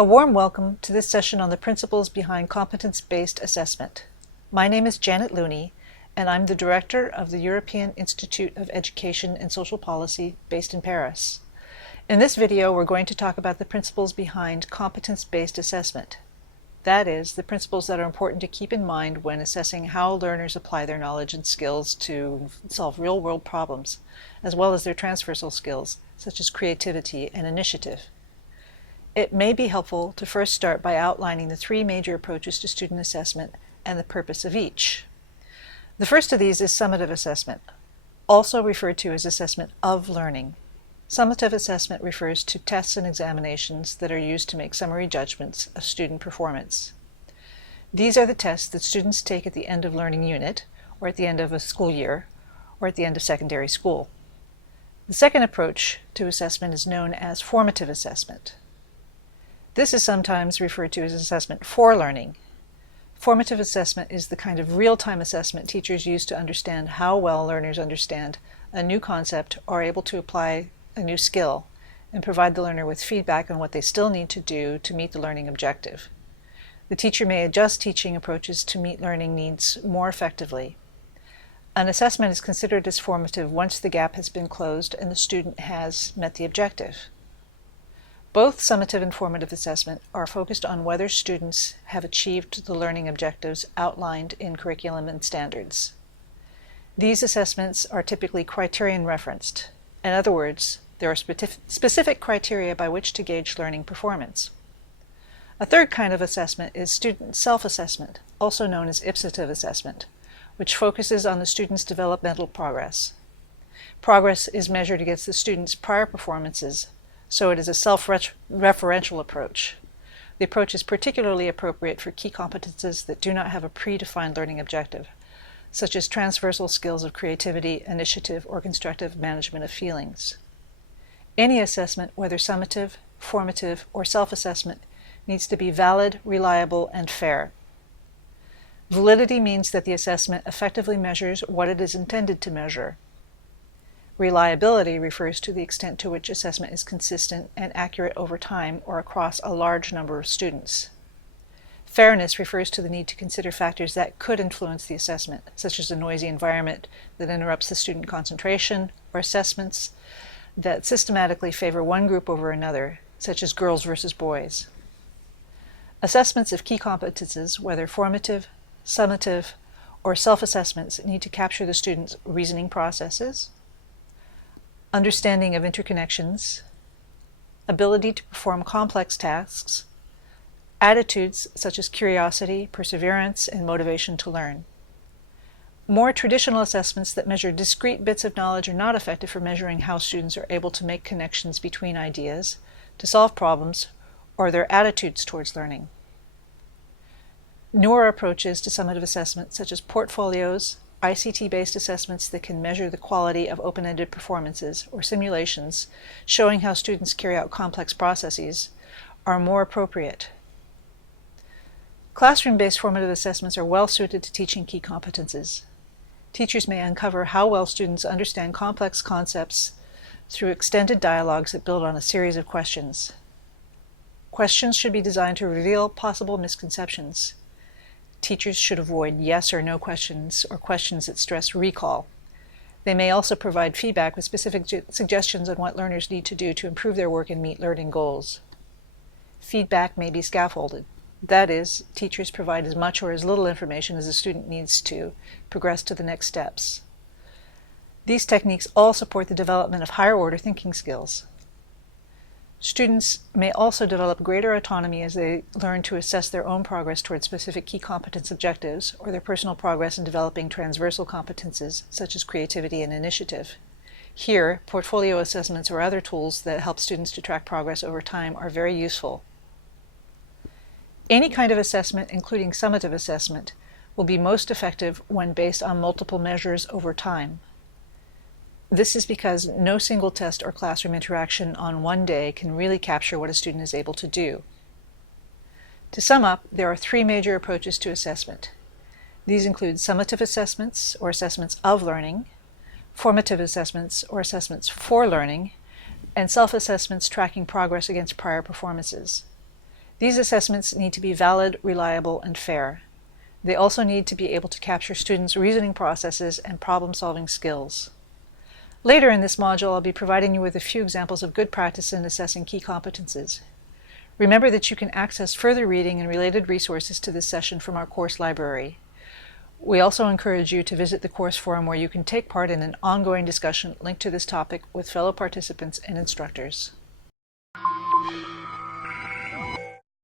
A warm welcome to this session on the principles behind competence-based assessment. My name is Janet Looney, and I'm the Director of the European Institute of Education and Social Policy based in Paris. In this video, we're going to talk about the principles behind competence-based assessment. That is, the principles that are important to keep in mind when assessing how learners apply their knowledge and skills to solve real-world problems, as well as their transversal skills, such as creativity and initiative. It may be helpful to first start by outlining the three major approaches to student assessment and the purpose of each. The first of these is summative assessment, also referred to as assessment of learning. Summative assessment refers to tests and examinations that are used to make summary judgments of student performance. These are the tests that students take at the end of learning unit, or at the end of a school year, or at the end of secondary school. The second approach to assessment is known as formative assessment. This is sometimes referred to as assessment for learning. Formative assessment is the kind of real-time assessment teachers use to understand how well learners understand a new concept or are able to apply a new skill and provide the learner with feedback on what they still need to do to meet the learning objective. The teacher may adjust teaching approaches to meet learning needs more effectively. An assessment is considered as formative once the gap has been closed and the student has met the objective. Both summative and formative assessment are focused on whether students have achieved the learning objectives outlined in curriculum and standards. These assessments are typically criterion referenced. In other words, there are specific criteria by which to gauge learning performance. A third kind of assessment is student self-assessment, also known as ipsative assessment, which focuses on the student's developmental progress. Progress is measured against the student's prior performances, so it is a self-referential approach. The approach is particularly appropriate for key competences that do not have a predefined learning objective, such as transversal skills of creativity, initiative, or constructive management of feelings. Any assessment, whether summative, formative, or self-assessment, needs to be valid, reliable, and fair. Validity means that the assessment effectively measures what it is intended to measure. Reliability refers to the extent to which assessment is consistent and accurate over time or across a large number of students. Fairness refers to the need to consider factors that could influence the assessment, such as a noisy environment that interrupts the student concentration, or assessments that systematically favor one group over another, such as girls versus boys. Assessments of key competences, whether formative, summative, or self-assessments, need to capture the student's reasoning processes, understanding of interconnections, ability to perform complex tasks, attitudes such as curiosity, perseverance, and motivation to learn. More traditional assessments that measure discrete bits of knowledge are not effective for measuring how students are able to make connections between ideas, to solve problems, or their attitudes towards learning. Newer approaches to summative assessment, such as portfolios, ICT-based assessments that can measure the quality of open-ended performances, or simulations showing how students carry out complex processes, are more appropriate. Classroom-based formative assessments are well suited to teaching key competences. Teachers may uncover how well students understand complex concepts through extended dialogues that build on a series of questions. Questions should be designed to reveal possible misconceptions. Teachers should avoid yes or no questions or questions that stress recall. They may also provide feedback with specific suggestions on what learners need to do to improve their work and meet learning goals. Feedback may be scaffolded. That is, teachers provide as much or as little information as the student needs to progress to the next steps. These techniques all support the development of higher-order thinking skills. Students may also develop greater autonomy as they learn to assess their own progress towards specific key competence objectives or their personal progress in developing transversal competences such as creativity and initiative. Here, portfolio assessments or other tools that help students to track progress over time are very useful. Any kind of assessment, including summative assessment, will be most effective when based on multiple measures over time. This is because no single test or classroom interaction on one day can really capture what a student is able to do. To sum up, there are three major approaches to assessment. These include summative assessments, or assessments of learning, formative assessments, or assessments for learning, and self-assessments tracking progress against prior performances. These assessments need to be valid, reliable, and fair. They also need to be able to capture students' reasoning processes and problem-solving skills. Later in this module, I'll be providing you with a few examples of good practice in assessing key competences. Remember that you can access further reading and related resources to this session from our course library. We also encourage you to visit the course forum where you can take part in an ongoing discussion linked to this topic with fellow participants and instructors.